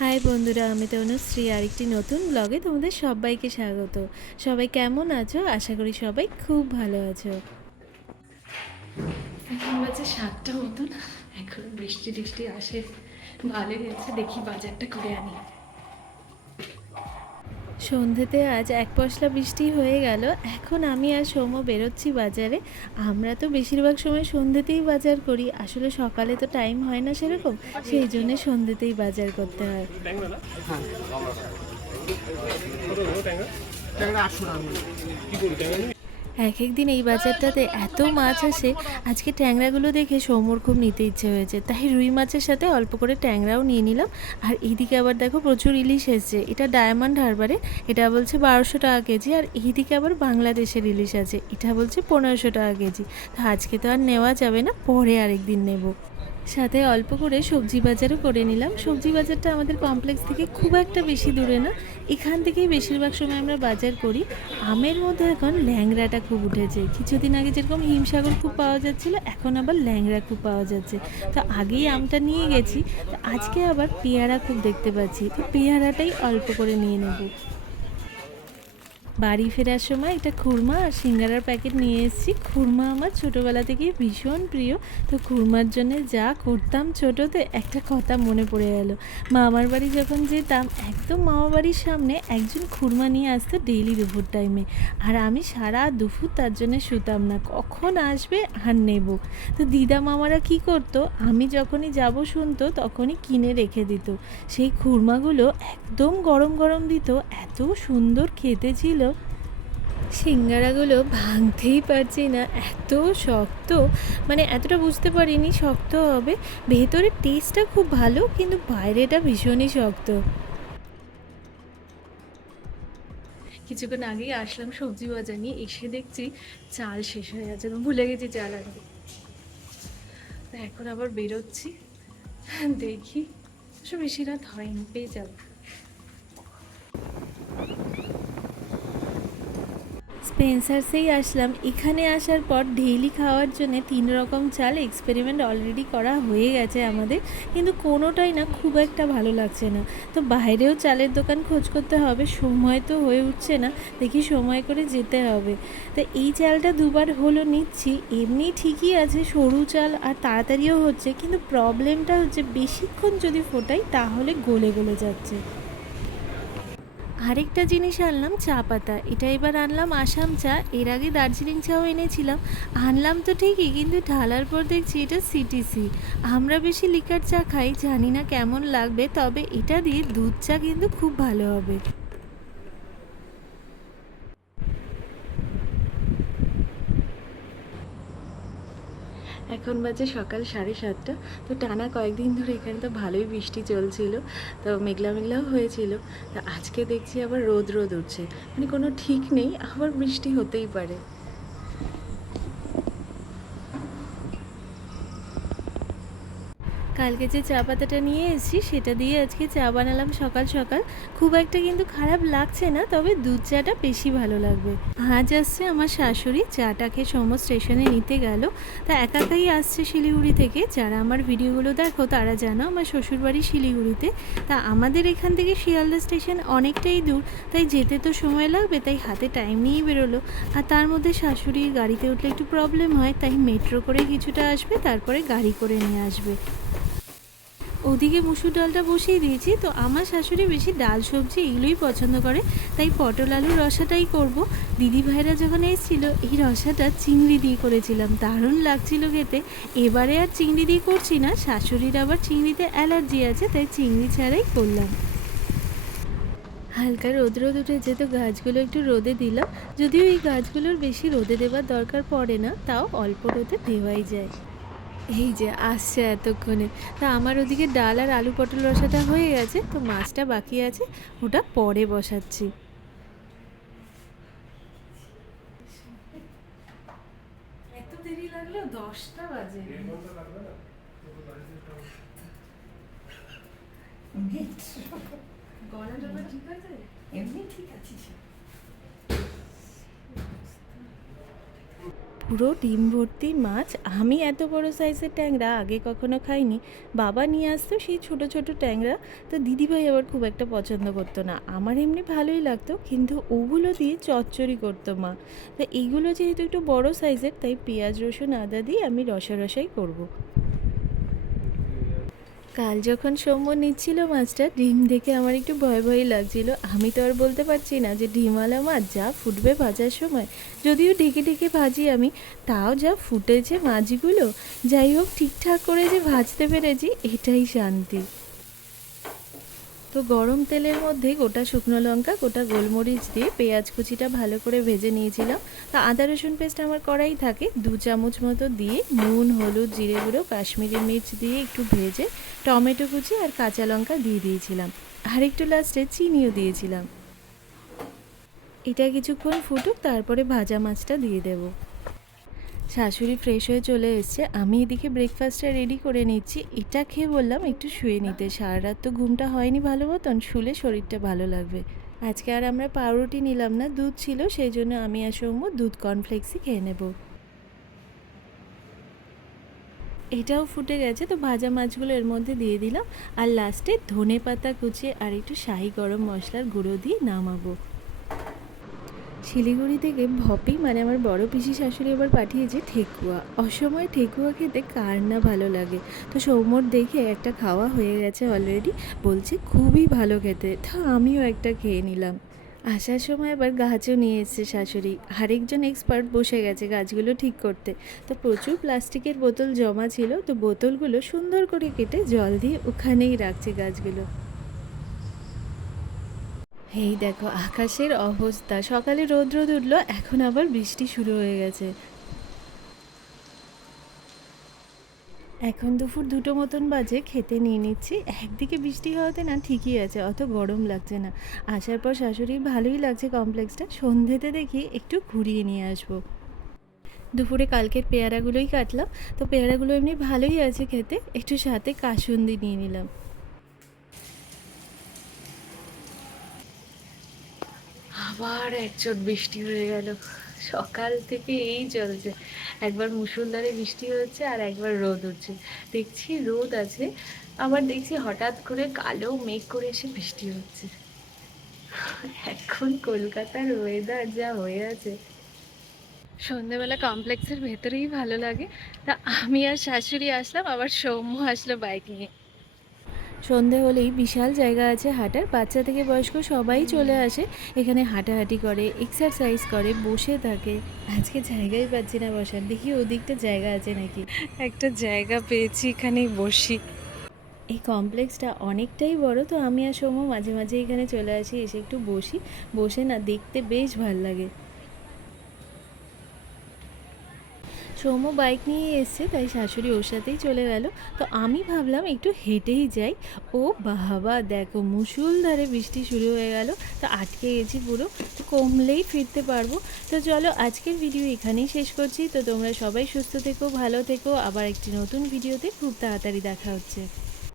High বন্ধুরা, আমি তো অনুশ্রী আরেকটি নতুন ব্লগে তোমাদের সবাইকে স্বাগত। সবাই কেমন আছো? আশা করি সবাই খুব ভালো আছো। এখন বাজে সাতটা মতন, এখন বৃষ্টি টিষ্টি আসে ভালো হয়েছে, দেখি বাজারটা করে আনি। সন্ধেতে আজ এক পশলা বৃষ্টি হয়ে গেল। এখন আমি আর সৌম্য বেরোচ্ছি বাজারে। আমরা তো বেশিরভাগ সময় সন্ধেতেই বাজার করি। আসলে সকালে তো টাইম হয় না সেরকম। সেই জন্য সন্ধেতেই বাজার করতে হয়। এক এক দিন এই বাজারটাতে এত মাছ আসে, আজকে ট্যাংরাগুলো দেখে সৌম্যর খুব নিতে ইচ্ছে হয়েছে। তাই রুই মাছের সাথে অল্প করে ট্যাংরাও নিয়ে নিলাম। আর এইদিকে আবার দেখো প্রচুর ইলিশ এসছে। এটা ডায়মন্ড হারবারে, এটা বলছে বারোশো টাকা কেজি, আর এইদিকে আবার বাংলাদেশের ইলিশ আছে। এটা বলছে পনেরোশো টাকা কেজি। তো আজকে তো আর নেওয়া যাবে না, পরে আরেকদিন নেব। সাথে অল্প করে সবজি বাজারও করে নিলাম। সবজি বাজারটা আমাদের কমপ্লেক্স থেকে খুব একটা বেশি দূরে না। এখান থেকেই বেশিরভাগ সময় আমরা বাজার করি। আমের মধ্যে এখন ল্যাংড়াটা খুব উঠেছে। কিছুদিন আগে যেরকম হিমসাগর খুব পাওয়া যাচ্ছিল, এখন আবার ল্যাংড়া খুব পাওয়া যাচ্ছে। তো আগেই আমটা নিয়ে গেছি, তো আজকে আবার পেয়ারা খুব দেখতে পাচ্ছি। তো পেয়ারাটাই অল্প করে নিয়ে নেব। বাড়ি ফেরার সময় একটা খুরমা আর সিঙ্গারার প্যাকেট নিয়ে এসেছি। খুরমা আমার ছোটোবেলা থেকেই ভীষণ প্রিয়। তো খুরমার জন্য যা করতাম ছোটোতে একটা কথা মনে পড়ে গেল। মামার বাড়ি যখন যেতাম, একদম মামা বাড়ির সামনে একজন খুরমা নিয়ে আসতো ডেইলি দুপুর টাইমে আর আমি সারা দুপুর তার জন্য শুতাম না, কখন আসবে আর নেব। তো দিদা মামারা কি করতো, আমি যখনই যাব শুনতো তখনই কিনে রেখে দিত। সেই খুরমাগুলো একদম গরম গরম দিত, এত সুন্দর খেতে ছিল সিঙ্গারাগুলো ভাঙতেই পারছি না। এত শক্ত মানে এতটা বুঝতে পারিনি শক্ত হবে। ভেতরের টেস্টটা খুব ভালো, কিন্তু বাইরেটা ভীষণই শক্ত। কিছুক্ষণ আগেই আসলাম সবজি বাজার নিয়ে, এসে দেখছি চাল শেষ হয়ে গেছে ভুলে গেছি চাল আনতে এখন আবার বেরোচ্ছি। দেখি বেশি রাত হয়নি, পেয়ে যাব। স্পেন্সার্সেই আসলাম। এখানে আসার পর ডেইলি খাওয়ার জন্য তিন রকম চাল এক্সপেরিমেন্ট অলরেডি করা হয়ে গেছে আমাদের। কিন্তু কোনোটাই না খুব একটা ভালো লাগছে না। তো বাইরেও চালের দোকান খোঁজ করতে হবে, সময় তো হয়ে উঠছে না, দেখি সময় করে যেতে হবে। তো এই চালটা দুবার হলো নিচ্ছি, এমনি ঠিকই আছে, সরু চাল আর তাড়াতাড়িও হচ্ছে, কিন্তু প্রবলেমটা হচ্ছে বেশিক্ষণ যদি ফোটাই তাহলে গলে গলে যাচ্ছে। আরেকটা জিনিস আনলাম, চা পাতা। এটা এবার আনলাম আসাম চা। এর আগে দার্জিলিং চাও এনেছিলাম। আনলাম তো ঠিকই, কিন্তু ঢালার পর দেখছি এটা সিটিসি আমরা বেশি লিকার চা খাই, জানি না কেমন লাগবে, তবে এটা দিয়ে দুধ চা কিন্তু খুব ভালো হবে। এখন বাজে সকাল সাড়ে সাতটা। তো টানা কয়েকদিন ধরে এখানে তো ভালোই বৃষ্টি চলছিল, তো মেঘলা মেঘলাও হয়েছিল। তো আজকে দেখছি আবার রোদ রোদ উঠছে। মানে কোনো ঠিক নেই, আবার বৃষ্টি হতেই পারে। কালকে যে চা পাতাটা নিয়ে এসেছি, সেটা দিয়ে আজকে চা বানালাম সকাল সকাল। খুব একটা কিন্তু খারাপ লাগছে না, তবে দুধ চাটা বেশি ভালো লাগবে। আজ আসছে আমার শাশুড়ি চাটাকে সম স্টেশনে নিতে গেল। তা একাকাই আসছে শিলিগুড়ি থেকে। যারা আমার ভিডিওগুলো দেখো, তারা জানো আমার শ্বশুরবাড়ি শিলিগুড়িতে। তা আমাদের এখান থেকে শিয়ালদা স্টেশন অনেকটাই দূর। তাই যেতে তো সময় লাগবে, তাই হাতে টাইম নিয়েই বেরোলো। আর তার মধ্যে শাশুড়ির গাড়িতে উঠলে একটু প্রবলেম হয়, তাই মেট্রো করে কিছুটা আসবে, তারপরে গাড়ি করে নিয়ে আসবে। ওদিকে মুসুর ডালটা বসিয়ে দিয়েছি, তো আমার শাশুড়ি বেশি ডাল সবজি এগুলোই পছন্দ করে, তাই পটল আলুর রসাটাই করব। দিদি ভাইরা যখন এসেছিল, এই রসাটা চিংড়ি দিয়ে করেছিলাম, দারুণ লাগছিল খেতে। এবারে আর চিংড়ি দিয়ে করছি না, শাশুড়ির আবার চিংড়িতে অ্যালার্জি আছে, তাই চিংড়ি ছাড়াই করলাম। হালকা রোদ রোদ উঠেছে তো গাছগুলো একটু রোদে দিলাম, যদিও এই গাছগুলোর বেশি রোদে দেওয়ার দরকার পড়ে না, তাও অল্প রোদে দেওয়াই যায়। এই যে আসছে এতক্ষণে। তা আমার ওদিকে ডাল আর আলু পটল রসাটা হয়ে গেছে তো মাছটা বাকি আছে ওটা পরে বসাচ্ছি। এত দেরি লাগল? দশটা বাজে। গলাটা ঠিক আছে? এমনি ঠিক আছিস। পুরো ডিম ভর্তি, মাছ। আমি এত বড় সাইজের ট্যাংরা আগে কখনো খাইনি। বাবা নিয়ে আসতো সেই ছোট ছোট ট্যাংরা। তো দিদিভাই আবার খুব একটা পছন্দ করতো না। আমার এমনি ভালোই লাগতো, কিন্তু ওগুলো দিয়ে চচ্চড়ি করতো মা। তো এইগুলো যেহেতু একটু বড় সাইজের, তাই পেঁয়াজ, রসুন, আদা দিয়ে আমি রসা রসাই করব। কাল যখন সৌম্য নিচ্ছিল মাছটা, ডিম দেখে আমার একটু ভয় ভয় লাগছিল। আমি তো আর বলতে পারছি না যে ডিমওয়ালা মাছ যা ফুটবে ভাজার সময়। যদিও ঢেকে ঢেকে ভাজি আমি, তাও যা ফুটেছে মাছগুলো। যাই হোক, ঠিকঠাক করে যে ভাজতে পেরেছি, এটাই শান্তি। তো গরম তেলের মধ্যে গোটা শুকনো লঙ্কা, গোটা গোলমরিচ দিয়ে পেঁয়াজ কুচিটা ভালো করে ভেজে নিয়েছিলাম। তা আদা, রসুন পেস্ট আমার করাই থাকে। দু চামচ মতো দিয়ে নুন, হলুদ, জিরে গুঁড়ো, কাশ্মীরি মির্চ দিয়ে একটু ভেজে টমেটো কুচি আর কাঁচা লঙ্কা দিয়ে দিয়েছিলাম। আর একটু লাস্টে চিনিও দিয়েছিলাম। এটা কিছুক্ষণ ফুটুক, তারপরে ভাজা মাছটা দিয়ে দেবো। শাশুড়ি ফ্রেশ হয়ে চলে এসছে। আমি এদিকে ব্রেকফাস্টটা রেডি করে নিচ্ছি। এটা খেয়ে বললাম, একটু শুয়ে নিতে। সারা রাত তো ঘুমটা হয়নি ভালো মতন, শুলে শরীরটা ভালো লাগবে। আজকে আর আমরা পাউরুটি নিলাম না, দুধ ছিল, সেই জন্য আমি আর সৌম্য দুধ কর্নফ্লেক্সই খেয়ে নেব। এটাও ফুটে গেছে, তো ভাজা মাছগুলো এর মধ্যে দিয়ে দিলাম। আর লাস্টে ধনে পাতা কুচিয়ে আর একটু শাহি গরম মশলার গুঁড়ো দিয়ে নামাবো। শিলিগুড়ি থেকে ভপি মানে আমার বড় পিসি শাশুড়ি এবার পাঠিয়েছে ঠেকুয়া। অসময়ে ঠেকুয়া খেতে কার না ভালো লাগে? তো সৌমর দেখে একটা খাওয়া হয়ে গেছে অলরেডি বলছে খুবই ভালো খেতে, তো আমিও একটা খেয়ে নিলাম। আসার সময় আবার গাছও নিয়ে এসছে শাশুড়ি। আরেকজন এক্সপার্ট বসে গেছে গাছগুলো ঠিক করতে। তো প্রচুর প্লাস্টিকের বোতল জমা ছিল, তো বোতলগুলো সুন্দর করে কেটে জল দিয়ে ওখানেই রাখছে গাছগুলো। এই দেখো, আকাশের অবস্থা। সকালে রোদ রোদ উঠল এখন আবার বৃষ্টি শুরু হয়ে গেছে। এখন দুপুর দুটো মতন বাজে, খেতে নিয়ে নিচ্ছি। একদিকে বৃষ্টি হওয়াতে না ঠিকই আছে, অত গরম লাগছে না। আসার পর শাশুড়ি, ভালোই লাগছে কমপ্লেক্সটা। সন্ধেতে দেখি একটু ঘুরিয়ে নিয়ে আসব। দুপুরে কালকের পেয়ারাগুলোই কাটলাম। তো পেয়ারাগুলো এমনি ভালোই আছে খেতে। একটু সাথে কাসুন্দি নিয়ে নিলাম। আবার একচোট বৃষ্টি হয়ে গেল। সকাল থেকে এই চলছে। একবার মুসুলধারে বৃষ্টি হচ্ছে আর একবার রোদ হচ্ছে দেখছি রোদ আছে, আবার দেখছি হঠাৎ করে কালো মেঘ করে এসে বৃষ্টি হচ্ছে। এখন কলকাতার ওয়েদার যা হয়ে আছে। সন্ধেবেলা কমপ্লেক্সের ভেতরেই ভালো লাগে। তা আমি আর শাশুড়ি আসলাম, আবার সৌম্য আসলো বাইক নিয়ে। সন্ধে হলেই বিশাল জায়গা আছে হাঁটার। বাচ্চা থেকে বয়স্ক সবাই চলে আসে এখানে হাঁটাহাঁটি করে এক্সারসাইজ করে বসে থাকে। আজকে জায়গাই পাচ্ছি না বসার দেখি ওদিকটা জায়গা আছে নাকি? একটা জায়গা পেয়েছি এখানেই বসি। এই কমপ্লেক্সটা অনেকটাই বড় তো আমি আর সৌম্য মাঝে মাঝে এখানে চলে আসি এসে একটু বসি। বসে না দেখতে বেশ ভালো লাগে। সৌম্য বাইক নিয়ে এসছে, তাই শাশুড়ি ওর সাথেই চলে গেল। তো আমি ভাবলাম একটু হেঁটেই যাই। ও বাবা দেখো মুসুলধারে বৃষ্টি শুরু হয়ে গেল। তো আটকে গেছি পুরো, তো কমলেই ফিরতে পারব। তো চলো আজকের ভিডিও এখানেই শেষ করছি। তো তোমরা সবাই সুস্থ থেকো, ভালো থেকো। আবার একটি নতুন ভিডিওতে খুব তাড়াতাড়ি দেখা হচ্ছে।